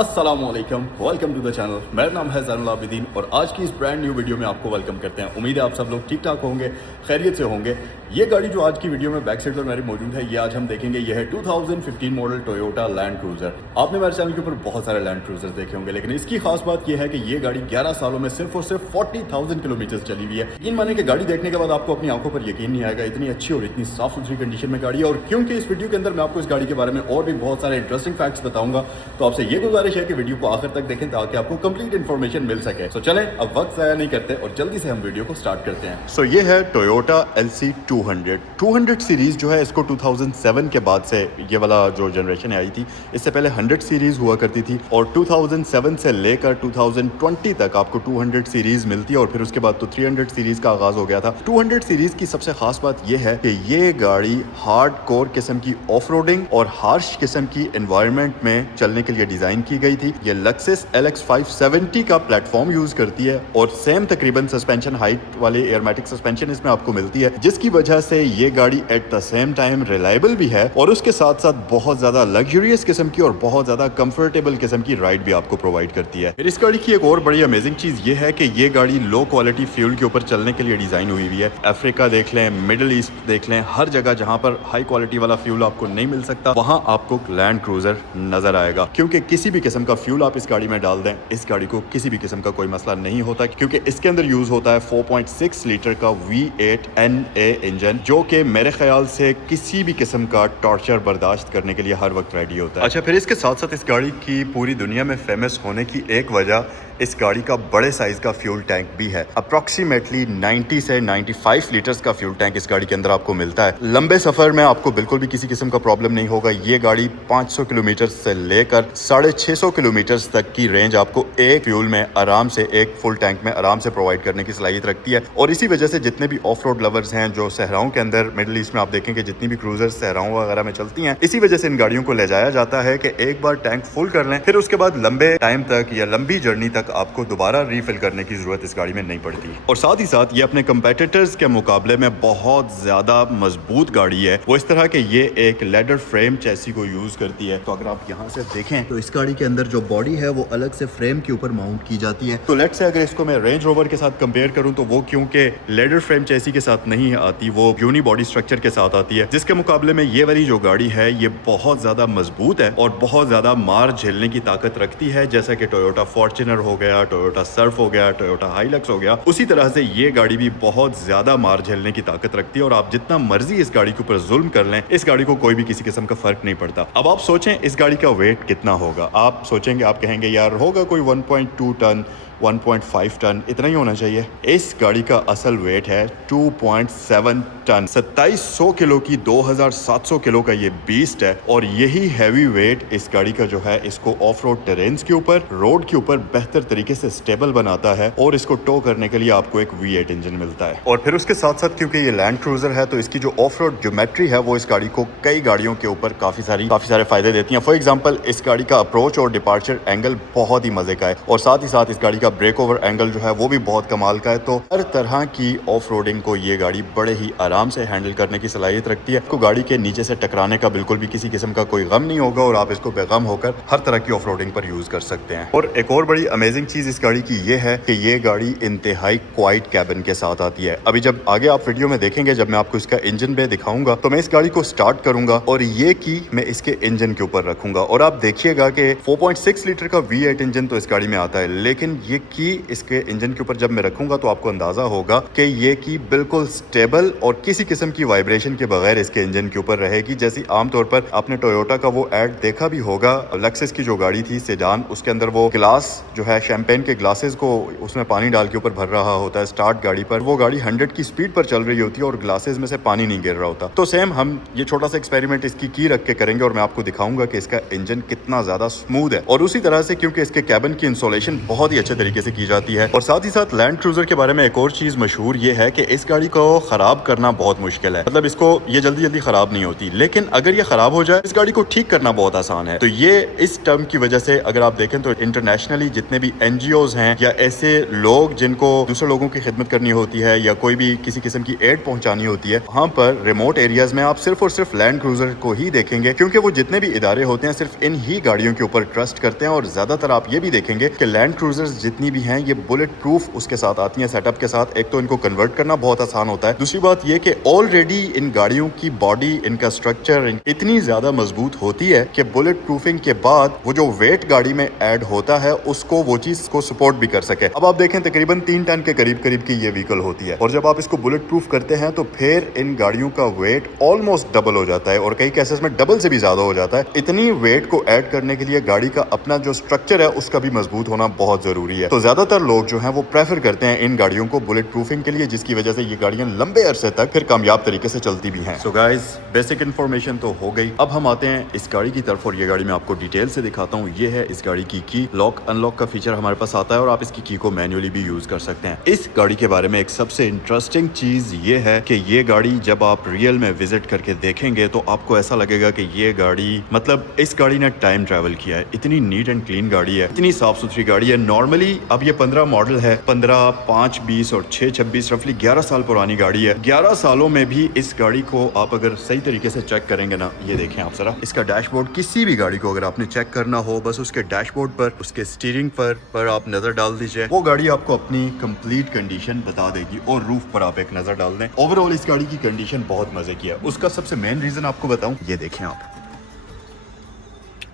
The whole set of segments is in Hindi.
अस्सलामुअलैकुम, वेलकम टू द चैनल। मेरा नाम है ज़ैनुल आबिदीन और आज की इस ब्रांड न्यू वीडियो में आपको वेलकम करते हैं। उम्मीद है आप सब लोग ठीक ठाक होंगे, खैरियत से होंगे। ये गाड़ी जो आज की वीडियो में बैक साइड पर मेरी मौजूद है, ये आज हम देखेंगे। ये है 2015 मॉडल टोयोटा लैंड क्रूज़र। आपने मेरे चैनल के ऊपर बहुत सारे लैंड क्रूज़र देखे होंगे, लेकिन इसकी खास बात यह है कि ये गाड़ी 11 सालों में सिर्फ और सिर्फ 40,000 किलोमीटर चली हुई है। यकीन माने कि गाड़ी देखने के बाद आपको अपनी आंखों पर यकीन नहीं आएगा, इतनी अच्छी और इतनी साफ सुथरी कंडीशन में गाड़ी है। और क्योंकि इस वीडियो के अंदर मैं आपको इस गाड़ी के बारे में और भी बहुत सारे इंटरेस्टिंग फैक्ट्स बताऊंगा, तो आपसे ये गुजारिश है कि वीडियो को आखिर तक देखें ताकि आपको कंप्लीट इन्फॉर्मेशन मिल सके। तो चलें अब वक्त ज़ाया नहीं करते और जल्दी से हम वीडियो को स्टार्ट करते हैं। सो ये है टोयोटा LC 200 सीरीज जो है, इसको 2007 के बाद से ये वाला जो जनरेशन आई थी, इससे पहले 100 सीरीज हुआ करती थी और 2007 से लेकर 2020 तक आपको 200 सीरीज मिलती है और फिर उसके बाद तो 300 सीरीज का आगाज हो गया था। 200 सीरीज की सबसे खास बात यह है कि ये गाड़ी हार्ड कोर किस्म की ऑफ रोडिंग और हार्श किस्म की एनवायरनमेंट में चलने के लिए डिजाइन की गई थी। ये लक्सिस LX 570 का प्लेटफॉर्म यूज करती है और सेम तकरीबन सस्पेंशन हाइट वाले एयरमैटिक सस्पेंशन इसमें आपको मिलती है, जिसकी वजह से ये गाड़ी at the same time reliable भी है और उसके साथ साथ बहुत ज्यादा लग्जरियस किस्म की और बहुत ज्यादा कंफर्टेबल किस्म की राइड भी आपको प्रोवाइड करती है। फिर इस गाड़ी की एक और बड़ी अमेजिंग चीज ये है कि ये गाड़ी लो क्वालिटी फ्यूल के ऊपर चलने के लिए डिजाइन हुई हुई है। अफ्रीका देख लें, मिडिल ईस्ट देख लें, हर जगह जहां पर हाई क्वालिटी वाला फ्यूल आपको नहीं मिल सकता, वहां आपको लैंड क्रूजर नजर आएगा। क्योंकि किसी भी किस्म का फ्यूल आप इस गाड़ी में डाल दें, इस गाड़ी को किसी भी किस्म का कोई मसला नहीं होता, क्योंकि इसके अंदर यूज होता है 4.6 लीटर का V8 NA इंजन, जो कि मेरे ख्याल से किसी भी किस्म का टॉर्चर बर्दाश्त करने के लिए हर वक्त रेडी होता है। अच्छा, फिर इसके साथ साथ इस गाड़ी की पूरी दुनिया में फेमस होने की एक वजह इस गाड़ी का बड़े साइज का फ्यूल टैंक भी है। अप्रोक्सीमेटली 90 से 95 लीटर्स का फ्यूल टैंक इस गाड़ी के अंदर आपको मिलता है। लंबे सफर में आपको बिल्कुल भी किसी किस्म का प्रॉब्लम नहीं होगा। ये गाड़ी 500 किलोमीटर से लेकर 650 किलोमीटर तक की रेंज आपको एक फ्यूल में आराम से, एक फुल टैंक में आराम से प्रोवाइड करने की सलाहियत रखती है। और इसी वजह से जितने भी ऑफ रोड लवर्स हैं जो सहराओं के अंदर, मिडिल ईस्ट में आप देखेंगे जितनी भी क्रूजर सहराओं वगैरह में चलती हैं, इसी वजह से इन गाड़ियों को ले जाया जाता है कि एक बार टैंक फुल कर लें, फिर उसके बाद लंबे टाइम तक या लंबी जर्नी तक आपको दोबारा रीफिल करने की जरूरत इस गाड़ी में नहीं पड़ती। और साथ ही साथ ये अपने कंपेटिटर्स के मुकाबले में बहुत ज्यादा मजबूत गाड़ी है। वो इस तरह के ये एक लेदर फ्रेम चैसी को यूज करती है। तो अगर आप यहाँ से देखें तो इस गाड़ी के अंदर जो बॉडी है वो अलग से फ्रेम के ऊपर माउंट की जाती है। तो लेट्स से अगर इसको मैं रेंज रोवर के साथ कंपेयर करूं तो वो क्योंकि लेदर फ्रेम चैसी के साथ नहीं आती, वो यूनी बॉडी स्ट्रक्चर के साथ आती है, जिसके मुकाबले में ये वाली जो गाड़ी है ये बहुत ज्यादा मजबूत है और बहुत ज्यादा मार झेलने की ताकत रखती है। जैसा कि टोयोटा फॉर्च्यूनर हो गया, टोयोटा सर्फ हो गया, टोयोटा हाइलक्स हो गया, उसी तरह से ये गाड़ी भी बहुत ज्यादा मार झेलने की ताकत रखती है। और आप जितना मर्जी इस गाड़ी के ऊपर जुल्म कर लें, इस गाड़ी को कोई भी किसी किस्म का फर्क नहीं पड़ता। अब आप सोचें इस गाड़ी का वेट कितना होगा। आप सोचेंगे, आप कहेंगे यार होगा कोई 1.2 टन, 1.5 टन, इतना ही होना चाहिए। इस गाड़ी का असल वेट है 2.7 टन, 2700 किलो की 2700 किलो का ये बीस्ट है। और यही हैवी वेट इस गाड़ी का जो है इसको ऑफ रोड टेरेन्स के ऊपर, रोड के ऊपर बेहतर तरीके से स्टेबल बनाता है और इसको टो करने के लिए आपको एक V8 इंजन मिलता है। और फिर उसके साथ साथ क्योंकि ये लैंड क्रूजर है तो इसकी जो ऑफ रोड ज्योमेट्री है वो इस गाड़ी को कई गाड़ियों के ऊपर काफी सारे फायदे देती है। फॉर एग्जाम्पल, इस गाड़ी का अप्रोच और डिपार्चर एंगल बहुत ही मजे का है और साथ ही साथ इस गाड़ी का ब्रेक ओवर एंगल जो है वो भी बहुत कमाल का है। तो हर तरह की ऑफ रोडिंग को ये गाड़ी बड़े ही आराम से हैंडल करने की सलाहियत रखती है। आपको गाड़ी के नीचे से टकराने का बिल्कुल भी किसी किस्म का कोई गम नहीं होगा और आप इसको बेगम होकर हर तरह की ऑफ रोडिंग पर यूज कर सकते हैं। और एक और बड़ी अमेजिंग चीज इस गाड़ी की ये है कि ये गाड़ी इंतहाई क्वाइट कैबिन के साथ आती है। अभी जब आगे आप वीडियो में देखेंगे, जब मैं आपको इसका इंजन बे दिखाऊंगा तो मैं इस गाड़ी को स्टार्ट करूंगा और ये की मैं इसके इंजन के ऊपर रखूंगा और आप देखिएगा कि 4.6 लीटर का V8 इंजन तो इस गाड़ी में आता है, लेकिन ये की इसके इंजन के ऊपर जब मैं रखूंगा तो आपको अंदाजा होगा कि ये की बिल्कुल स्टेबल और किसी किस्म की वाइब्रेशन के बगैर इसके इंजन के ऊपर रहेगी। जैसी आमतौर पर आपने टोयोटा का वो एड देखा भी होगा, लक्सिस की जो गाड़ी थी सेडान, उसके अंदर वो ग्लास जो है शैंपेन के ग्लासेस को उसमें पानी डाल के ऊपर भर रहा होता है स्टार्ट गाड़ी पर। वो गाड़ी 100 की स्पीड पर चल रही होती है और ग्लासेस में से पानी नहीं गिर रहा होता। तो सेम हम ये छोटा सा एक्सपेरिमेंट इसकी की रख के करेंगे और मैं आपको दिखाऊंगा कि इसका इंजन कितना ज्यादा स्मूथ है। और उसी तरह से क्योंकि इसके कैबिन की इंसुलेशन बहुत ही अच्छे तरीके से की जाती है। और साथ ही साथ लैंड क्रूजर के बारे में एक और चीज मशहूर ये है कि इस गाड़ी को खराब करना बहुत मुश्किल है, मतलब इसको ये जल्दी जल्दी खराब नहीं होती, लेकिन अगर ये खराब हो जाए इस गाड़ी को ठीक करना बहुत आसान है। तो ये इस टर्म की वजह से अगर आप देखें तो इंटरनेशनली जितने भी NGOs हैं या ऐसे लोग जिनको दूसरे लोगों की खिदमत करनी होती है या कोई भी किसी किस्म की एड पहुंचानी होती है, वहाँ पर रिमोट एरियाज में आप सिर्फ और सिर्फ लैंड क्रूजर को ही देखेंगे, क्योंकि वो जितने भी इदारे होते हैं सिर्फ इन ही गाड़ियों के ऊपर ट्रस्ट करते हैं। और ज्यादातर आप ये भी देखेंगे कि लैंड क्रूजर्स जितनी भी हैं ये बुलेट प्रूफ उसके साथ आती हैं सेटअप के साथ। एक तो इनको कन्वर्ट करना बहुत आसान होता है, दूसरी बात ये कि ऑलरेडी इन गाड़ियों की बॉडी, इनका स्ट्रक्चर इतनी ज्यादा मजबूत होती है कि बुलेट प्रूफिंग के बाद वो जो वेट गाड़ी में ऐड होता है उसको वो चीज को सपोर्ट भी कर सके। अब आप देखें तकरीबन 3 टन के करीब करीब की ये व्हीकल होती है, और जब आप इसको बुलेट प्रूफ करते हैं तो फिर इन गाड़ियों का वेट ऑलमोस्ट डबल हो जाता है, और कई केसेस में डबल से भी ज्यादा हो जाता है। इतनी वेट को ऐड करने के लिए गाड़ी का अपना जो स्ट्रक्चर है उसका भी मजबूत होना बहुत जरूरी है। तो ज्यादातर लोग जो है वो प्रेफर करते हैं इन गाड़ियों को बुलेट प्रूफिंग के लिए, जिसकी वजह से ये गाड़ियां लंबे अरसे तक फिर कामयाब तरीके से चलती भी हैं। सो गाइस, बेसिक इन्फॉर्मेशन तो हो गई। अब हम आते हैं इस गाड़ी की तरफ, और ये गाड़ी मैं आपको डिटेल से दिखाता हूँ। ये है इस गाड़ी की लॉक अनलॉक का फीचर हमारे पास आता है, और आप इसकी की को मैन्युअली भी यूज कर सकते हैं। इस गाड़ी के बारे में एक सबसे इंटरेस्टिंग चीज ये है कि ये गाड़ी जब आप रियल में विजिट करके देखेंगे तो आपको ऐसा लगेगा कि ये गाड़ी, मतलब इस गाड़ी ने टाइम ट्रैवल किया है। इतनी नीट एंड क्लीन गाड़ी है, इतनी साफ सुथरी गाड़ी है। नॉर्मली अब ये 15 मॉडल है, 15, 5, 20 और 6, 26 रफली 11 साल पुरानी गाड़ी है। 11 सालों में भी इस गाड़ी को आप अगर सही तरीके से चेक करेंगे ना, ये देखें आप जरा इसका डैशबोर्ड, किसी भी गाड़ी को अगर आपने चेक करना हो बस उसके डैशबोर्ड पर, उसके स्टीयरिंग पर आप नजर डाल दीजिए, वो गाड़ी आपको अपनी कंप्लीट कंडीशन बता देगी। और रूफ पर आप एक नजर डाल दें, ओवरऑल इस गाड़ी की कंडीशन बहुत मजे की है। उसका सबसे मेन रीजन आपको बताऊं, ये देखें आप,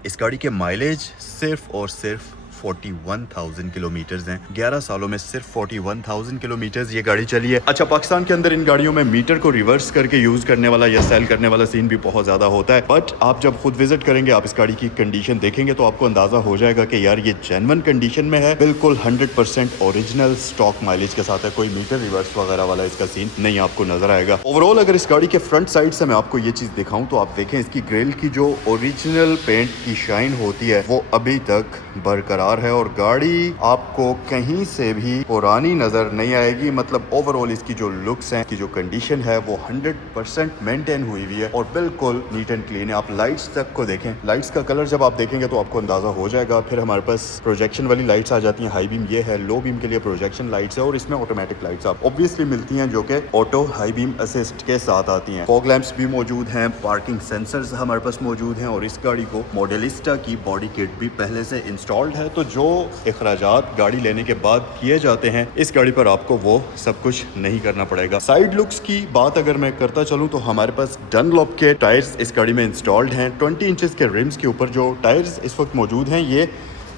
इस गाड़ी के माइलेज सिर्फ और सिर्फ 41,000 किलोमीटर्स हैं। 11 सालों में सिर्फ 41,000 किलोमीटर्स ये गाड़ी चली है। अच्छा, पाकिस्तान के अंदर इन गाड़ियों में मीटर को रिवर्स करके यूज करने वाला या सेल करने वाला सीन भी बहुत ज्यादा होता है, बट आप जब खुद विजिट करेंगे, आप इस गाड़ी की कंडीशन देखेंगे तो आपको अंदाजा हो जाएगा कि यार ये जेन्युइन कंडीशन में है, बिल्कुल 100% ओरिजिनल स्टॉक माइलेज के साथ है। कोई मीटर रिवर्स वगैरह वाला इसका सीन नहीं आपको नजर आएगा। ओवरऑल अगर इस गाड़ी के फ्रंट साइड से मैं आपको ये चीज दिखाऊं तो आप देखें इसकी ग्रिल की जो ओरिजिनल पेंट की शाइन होती है वो अभी तक बरकरार है, और गाड़ी आपको कहीं से भी पुरानी नजर नहीं आएगी। मतलब ओवरऑल इसकी जो लुक्स हैं, की जो कंडीशन है वो 100% मेंटेन हुई हुई है और बिल्कुल नीट एंड क्लीन है। आप लाइट्स तक को देखें, लाइट्स का कलर जब आप देखेंगे तो आपको अंदाजा हो जाएगा। फिर हमारे पास प्रोजेक्शन वाली लाइट्स आ जाती हैं, हाई बीम ये है, लो बीम के लिए प्रोजेक्शन लाइट्स है, और इसमें ऑटोमेटिक लाइट्स आप ऑब्वियसली मिलती हैं जो कि ऑटो हाई बीम असिस्ट के साथ आती हैं। फॉग लैंप्स भी मौजूद हैं, पार्किंग सेंसर्स हमारे पास मौजूद हैं, और इस गाड़ी को मॉडलिस्टा की बॉडी किट भी पहले से इंस्टॉल्ड है। तो जो इखराजात गाड़ी लेने के बाद किए जाते हैं इस गाड़ी पर आपको वो सब कुछ नहीं करना पड़ेगा। साइड लुक्स की बात अगर मैं करता चलूं तो हमारे पास डनलॉप के टायर्स इस गाड़ी में इंस्टॉल्ड हैं। 20 इंचेस के रिम्स के ऊपर जो टायर्स इस वक्त मौजूद हैं ये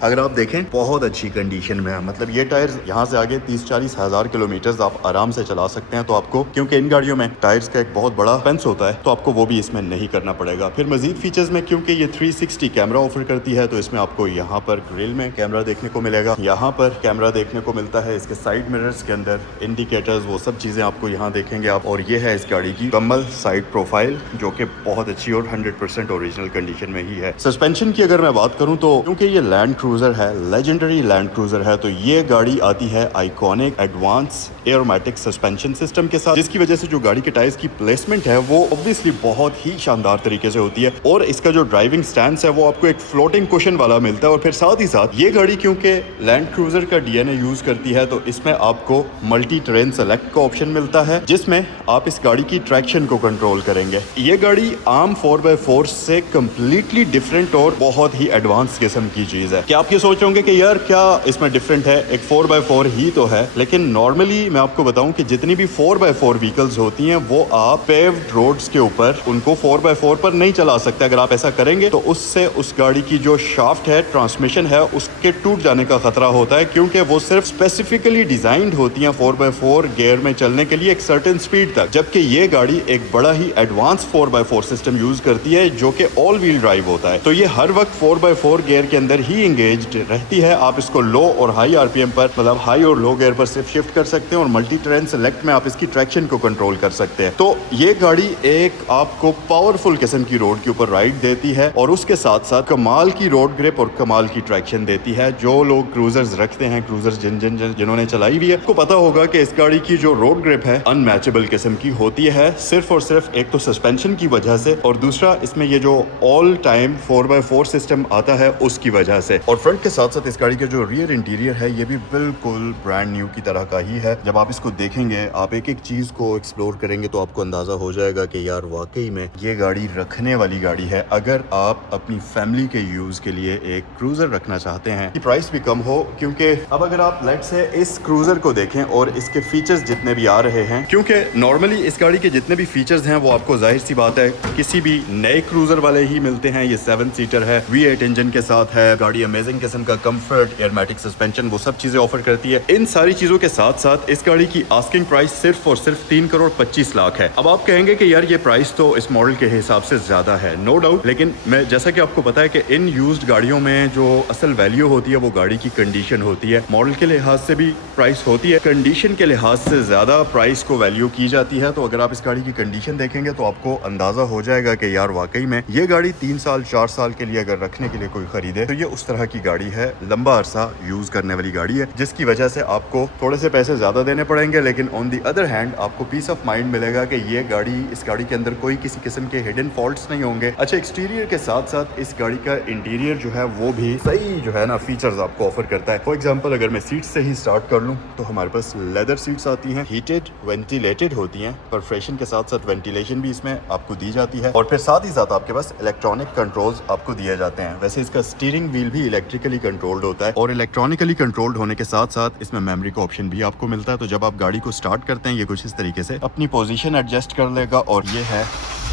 अगर आप देखें बहुत अच्छी कंडीशन में है। मतलब ये टायर्स यहाँ से आगे 30-40 हज़ार किलोमीटर आप आराम से चला सकते हैं। तो आपको, क्योंकि इन गाड़ियों में टायर्स का एक बहुत बड़ा पेंस होता है, तो आपको वो भी इसमें नहीं करना पड़ेगा। फिर मजीद फीचर्स में क्योंकि ये 360 कैमरा ऑफर करती है तो इसमें आपको यहाँ पर ग्रिल में कैमरा देखने को मिलेगा, यहाँ पर कैमरा देखने को मिलता है, इसके साइड मिरर्स के अंदर इंडिकेटर्स, वो सब चीज़ें आपको यहाँ देखेंगे आप। और ये है इस गाड़ी की कमल साइड प्रोफाइल जो कि बहुत अच्छी और 100% ओरिजिनल कंडीशन में ही है। सस्पेंशन की अगर मैं बात करूँ तो क्योंकि ये लैंड क्रूजर है, लेजेंडरी लैंड क्रूजर है, तो ये गाड़ी आती है iconic advance aromatic suspension system के साथ, जिसकी वजह से जो गाड़ी के टायर्स की प्लेसमेंट है वो ऑब्वियसली बहुत ही शानदार तरीके से होती है। और इसका जो ड्राइविंग स्टैंड है वो आपको एक फ्लोटिंग कुशन वाला मिलता है। और फिर साथ ही साथ ये गाड़ी क्योंकि लैंड क्रूजर का डीएनए यूज करती है तो इसमें आपको मल्टी ट्रेन सेलेक्ट का ऑप्शन मिलता है, जिसमें आप इस गाड़ी की ट्रैक्शन को कंट्रोल करेंगे। ये गाड़ी आम 4x4 से कम्प्लीटली डिफरेंट और बहुत ही एडवांस किस्म की चीज है। क्या आप ये सोच होंगे कि यार क्या इसमें डिफरेंट है, एक 4x4 ही तो है, लेकिन नॉर्मली मैं आपको बताऊं कि जितनी भी 4x4 व्हीकल्स होती हैं वो आप पेव्ड रोड्स के ऊपर उनको 4x4 पर नहीं चला सकते। अगर आप ऐसा करेंगे तो उससे उस गाड़ी की जो शाफ्ट है, ट्रांसमिशन है, उसके टूट जाने का खतरा होता है, क्योंकि वो सिर्फ स्पेसिफिकली डिजाइंड होती हैं 4x4 गियर में चलने के लिए एक सर्टेन स्पीड तक, जबकि ये गाड़ी एक बड़ा ही एडवांस 4x4 सिस्टम यूज करती है जो कि ऑल व्हील ड्राइव होता है। तो ये हर वक्त 4x4 गियर के अंदर ही इंगेज एंगेज्ड रहती है। आप इसको लो और हाई आरपीएम पर, मतलब हाई और लो गियर पर सिर्फ शिफ्ट कर सकते हैं और मल्टी टेरेन सेलेक्ट में आप इसकी ट्रैक्शन को कंट्रोल कर सकते हैं। तो ये गाड़ी एक आपको पावरफुल किस्म की रोड के ऊपर राइड देती है और उसके साथ साथ कमाल की रोड ग्रिप और कमाल की ट्रैक्शन देती है। जो लोग क्रूजर्स रखते हैं, क्रूजर्स जिन्होंने चलाई हुई है, आपको पता होगा कि इस गाड़ी की जो रोड ग्रिप है अनमैचेबल किस्म की होती है, सिर्फ और सिर्फ एक तो सस्पेंशन की वजह से और दूसरा इसमें ये जो ऑल टाइम 4x4 सिस्टम आता है उसकी वजह से। और फ्रंट के साथ साथ इस गाड़ी का जो रियर इंटीरियर है ये भी बिल्कुल ब्रांड न्यू की तरह का ही है। जब आप इसको देखेंगे, आप एक एक चीज को एक्सप्लोर करेंगे तो आपको अंदाजा हो जाएगा कि यार वाकई में ये गाड़ी रखने वाली गाड़ी है। अगर आप अपनी फैमिली के यूज के लिए एक क्रूजर रखना चाहते हैं कि प्राइस भी कम हो, क्योंकि अब अगर आप लेट से इस क्रूजर को देखें और इसके फीचर्स जितने भी आ रहे हैं, क्योंकि नॉर्मली इस गाड़ी के जितने भी फीचर्स हैं वो आपको जाहिर सी बात है किसी भी नए क्रूजर वाले ही मिलते हैं। ये 7 सीटर है, V8 इंजन के साथ है, गाड़ी अमेजिंग किस्म का कंफर्ट, एयरमैटिक सस्पेंशन, वो सब चीजें ऑफर करती है। इन सारी चीजों के साथ साथ इस गाड़ी की आस्किंग प्राइस सिर्फ और सिर्फ 3 करोड़ 25 लाख है। अब आप कहेंगे कि यार ये प्राइस तो इस मॉडल के हिसाब से ज्यादा है, नो डाउट, लेकिन मैं जैसा कि आपको पता है कि इन यूज्ड गाड़ियों में जो असल वैल्यू होती है वो गाड़ी की कंडीशन होती है। मॉडल के लिहाज से भी प्राइस होती है, कंडीशन के लिहाज से ज्यादा प्राइस को वैल्यू की जाती है। तो अगर आप इस गाड़ी की कंडीशन देखेंगे तो आपको अंदाजा हो जाएगा कि यार वाकई में ये गाड़ी 3 साल 4 साल के लिए अगर रखने के लिए कोई खरीदे तो ये उस तरह की गाड़ी है, लंबा अरसा यूज करने वाली गाड़ी है, जिसकी वजह से आपको थोड़े से पैसे ज्यादा देने पड़ेंगे, लेकिन ऑन दी अदर हैंड आपको पीस ऑफ माइंड मिलेगा कि ये गाड़ी, इस गाड़ी के अंदर कोई किसी किस्म के हिडन फॉल्ट्स नहीं होंगे। अच्छा, एक्सटीरियर के साथ साथ इस गाड़ी का इंटीरियर जो है वो भी सही जो है ना फीचर्स आपको ऑफर करता है। फॉर एग्जांपल अगर मैं सीट से ही स्टार्ट कर लूं तो हमारे पास लेदर सीट्स आती हैं, हीटेड वेंटिलेटेड होती हैं, परफोरेशन के साथ साथ वेंटिलेशन भी इसमें आपको दी जाती है और फिर साथ ही साथ आपके पास इलेक्ट्रॉनिक कंट्रोल्स आपको दिए जाते हैं। वैसे इसका स्टीयरिंग व्हील भी इलेक्ट्रिकली कंट्रोल्ड होता है और इलेक्ट्रॉनिकली कंट्रोल्ड होने के साथ साथ इसमें मेमोरी का ऑप्शन भी आपको मिलता है। तो जब आप गाड़ी को स्टार्ट करते हैं ये कुछ इस तरीके से अपनी पोजीशन एडजस्ट कर लेगा और ये है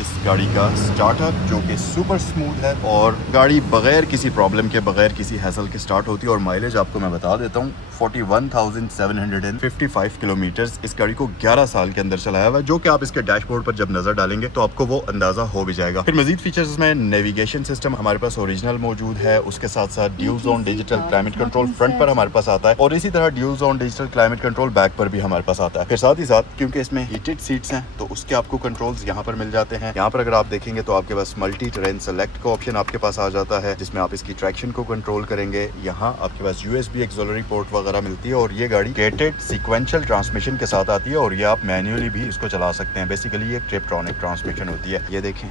इस गाड़ी का स्टार्टअप जो कि सुपर स्मूथ है और गाड़ी बगैर किसी प्रॉब्लम के, बगैर किसी हैसल के स्टार्ट होती है। और माइलेज आपको मैं बता देता हूँ 41,755 किलोमीटर्स इस गाड़ी को 11 साल के अंदर चलाया हुआ है, जो कि आप इसके डैशबोर्ड पर जब नजर डालेंगे तो आपको वो अंदाजा हो भी जाएगा। फिर मजीद फीचर्स में नेविगेशन सिस्टम हमारे पास ओरिजिनल मौजूद है, उसके साथ साथ dual zone digital climate control front पर हमारे पास आता है और इसी तरह dual zone digital climate control back पर भी हमारे पास आता है। फिर साथ ही साथ क्योंकि इसमें हीटेड सीट्स हैं तो उसके आपको कंट्रोल्स यहाँ पर मिल जाते हैं। यहाँ पर अगर आप देखेंगे तो आपके पास मल्टी टेरेन सेलेक्ट का ऑप्शन आपके पास आ जाता है, जिसमें आप इसकी ट्रैक्शन को कंट्रोल करेंगे। यहाँ आपके पास USB एक्सिलरी पोर्ट वगैरह मिलती है और ये गाड़ी गेटेड सीक्वेंशियल ट्रांसमिशन के साथ आती है और ये आप मैन्युअली भी इसको चला सकते हैं। बेसिकली ये ट्रिप्ट्रॉनिक ट्रांसमिशन होती है, ये देखें,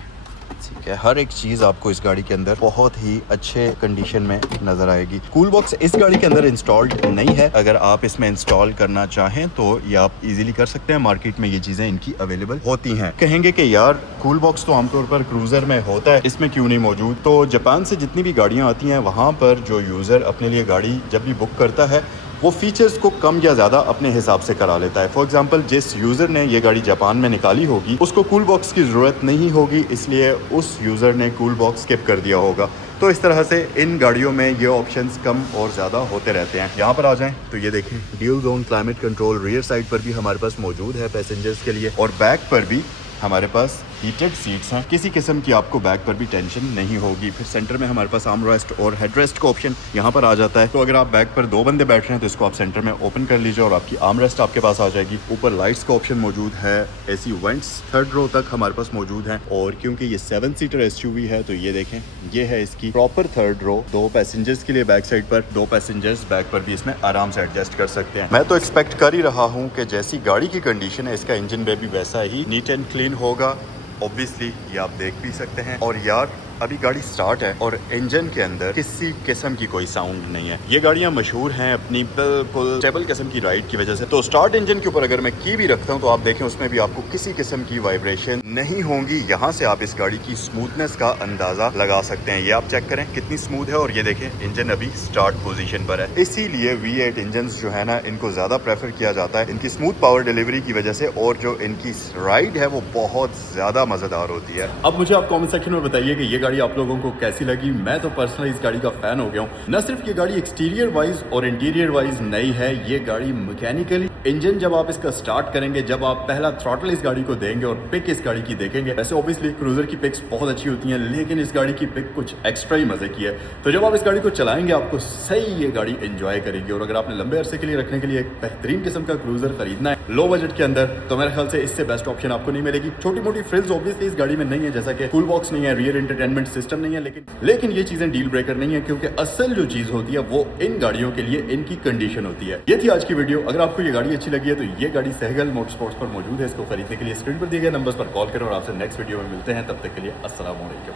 ठीक है। हर एक चीज आपको इस गाड़ी के अंदर बहुत ही अच्छे कंडीशन में नजर आएगी। कूल बॉक्स इस गाड़ी के अंदर इंस्टॉल्ड नहीं है, अगर आप इसमें इंस्टॉल करना चाहें तो ये आप इजीली कर सकते हैं। मार्केट में ये चीजें इनकी अवेलेबल होती हैं। कहेंगे कि यार कूल बॉक्स तो आमतौर पर क्रूजर में होता है, इसमें क्यों नहीं मौजूद? तो जापान से जितनी भी गाड़ियां आती हैं वहां पर जो यूजर अपने लिए गाड़ी जब भी बुक करता है वो फीचर्स को कम या ज़्यादा अपने हिसाब से करा लेता है। फॉर एग्जांपल जिस यूज़र ने ये गाड़ी जापान में निकाली होगी उसको कूल बॉक्स की ज़रूरत नहीं होगी, इसलिए उस यूज़र ने कूल बॉक्स स्किप कर दिया होगा। तो इस तरह से इन गाड़ियों में ये ऑप्शंस कम और ज़्यादा होते रहते हैं। यहाँ पर आ जाएं तो ये देखें, dual zone climate control rear side पर भी हमारे पास मौजूद है पैसेंजर्स के लिए और बैक पर भी हमारे पास हीटेड सीट्स हैं, किसी किस्म की आपको बैक पर भी टेंशन नहीं होगी। फिर सेंटर में हमारे पास आर्म रेस्ट और हेड रेस्ट का ऑप्शन यहाँ पर आ जाता है। तो अगर आप बैक पर 2 बंदे बैठ रहे हैं तो इसको आप सेंटर में ओपन कर लीजिए और आपकी आर्म रेस्ट आपके पास आ जाएगी। ऊपर लाइट्स का ऑप्शन मौजूद है, AC वेंट्स 3rd रो तक हमारे पास मौजूद हैं और क्योंकि ये 7 सीटर SUV है तो ये देखें, ये है इसकी प्रॉपर 3rd रो। 2 पैसेंजर्स के लिए बैक साइड पर, 2 पैसेंजर्स बैक पर भी इसमें आराम से एडजस्ट कर सकते हैं। मैं तो एक्सपेक्ट कर ही रहा हूँ कि जैसी गाड़ी की कंडीशन है इसका इंजन भी वैसा ही नीट एंड क्लीन होगा। ऑब्वियसली ये आप देख भी सकते हैं। और यार अभी गाड़ी स्टार्ट है और इंजन के अंदर किसी किस्म की कोई साउंड नहीं है। ये गाड़ियां मशहूर हैं अपनी बिल्कुल स्टेबल किस्म की राइड की वजह से। तो स्टार्ट इंजन के ऊपर अगर मैं की भी रखता हूं तो आप देखें उसमें भी आपको किसी किस्म की वाइब्रेशन नहीं होंगी। यहाँ से आप इस गाड़ी की स्मूथनेस का अंदाजा लगा सकते हैं। ये आप चेक करें कितनी स्मूथ है और ये देखें इंजन अभी स्टार्ट पोजीशन पर है। इसीलिए V8 इंजन जो है ना इनको ज्यादा प्रेफर किया जाता है इनकी स्मूथ पावर डिलीवरी की वजह से, और जो इनकी राइड है वो बहुत ज्यादा मजेदार होती है। अब मुझे आप कॉमेंट सेक्शन में बताइए कि ये गाड़ी आप लोगों को कैसी लगी। मैं तो पर्सनली इस गाड़ी का फैन हो गया हूँ। न सिर्फ ये गाड़ी एक्सटीरियर वाइज और इंटीरियर वाइज नई है, ये गाड़ी मैकेनिकली इंजन जब आप इसका स्टार्ट करेंगे, जब आप पहला थ्रॉटल इस गाड़ी को देंगे और पिक इस गाड़ी की देखेंगे, वैसे ऑब्वियसली क्रूजर की पिक्स बहुत अच्छी होती हैं, लेकिन इस गाड़ी की पिक कुछ एक्स्ट्रा ही मजे की है। तो जब आप इस गाड़ी को चलाएंगे आपको सही ये गाड़ी एंजॉय करेगी। और अगर आपने लंबे अरसे के लिए रखने के लिए एक बेहतरीन किस्म का क्रूजर खरीदना है लो बजट के अंदर, तो मेरे ख्याल से इससे बेस्ट ऑप्शन आपको नहीं मिलेगी। छोटी मोटी फ्रिल्स ऑब्वियसली इस गाड़ी में नहीं है, जैसा कि टूल बॉक्स नहीं है, रियर एंटरटेनमेंट सिस्टम नहीं है, लेकिन ये चीजें डील ब्रेकर नहीं है, क्योंकि असल जो चीज होती है वो इन गाड़ियों के लिए इनकी कंडीशन होती है। ये थी आज की वीडियो। अगर आपको ये गाड़ी अच्छी लगी है तो ये गाड़ी सहगल मोटरस्पोर्ट्स पर मौजूद है। इसको खरीदने के लिए स्क्रीन पर दिए गए नंबर्स पर कॉल करें और आपसे नेक्स्ट वीडियो में मिलते हैं। तब तक के लिए अस्सलाम वालेकुम।